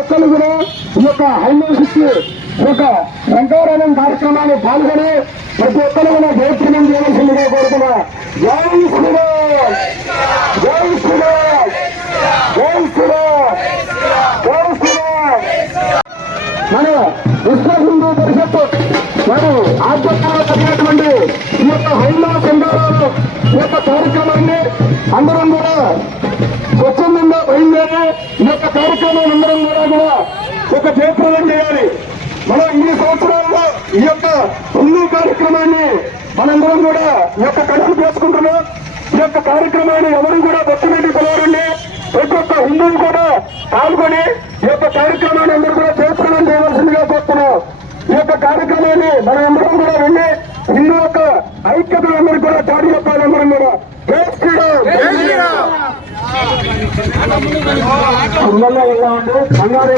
ఒక్కరు కూడా ఈ యొక్క హైమోషికి ఈ యొక్క శంకరానంద కార్యక్రమాన్ని పాల్గొని ప్రతి ఒక్కరు కూడా జయప్రదం చేయవలసిందిగా కోరుతున్నా. జై శ్రీరామ్, జై శ్రీరామ్, జై శ్రీరామ్, జై శ్రీరామ్. మన విశ్వ హిందూ పరిషత్తు మరి ఆధ్వర్యంలో జరిగినటువంటి ఈ యొక్క హైందవ సంఘాలలో ఈ యొక్క కార్యక్రమాన్ని అందరం కూడా స్వచ్ఛందంగా బయలుదేరి ఈ యొక్క కార్యక్రమాన్ని అందరం కూడా ఒక జయప్రదం చేయాలి. మనం ఇన్ని సంవత్సరాల్లో ఈ యొక్క హిందూ కార్యక్రమాన్ని మనందరం కూడా ఈ యొక్క కడుపు చేసుకుంటున్నాం. ఈ యొక్క కార్యక్రమాన్ని ఎవరు కూడా బొట్టుబెట్టి పిలవరండి. ప్రతి ఒక్క హిందువు కూడా పాల్గొని ఈ యొక్క కార్యక్రమాన్ని అందరూ కూడా జయప్రదం చేయవలసిందిగా కోరుతున్నాం. ఈ యొక్క కార్యక్రమాన్ని మనం అందరం కూడా వెళ్ళి హిందూ యొక్క ఐక్యతలందరూ కూడా చాటి చెప్పాలి. అందరం కూడా జై శ్రీరామ్. ఇలా ఉండి బంగారు